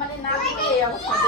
মানে না এই অবস্থা।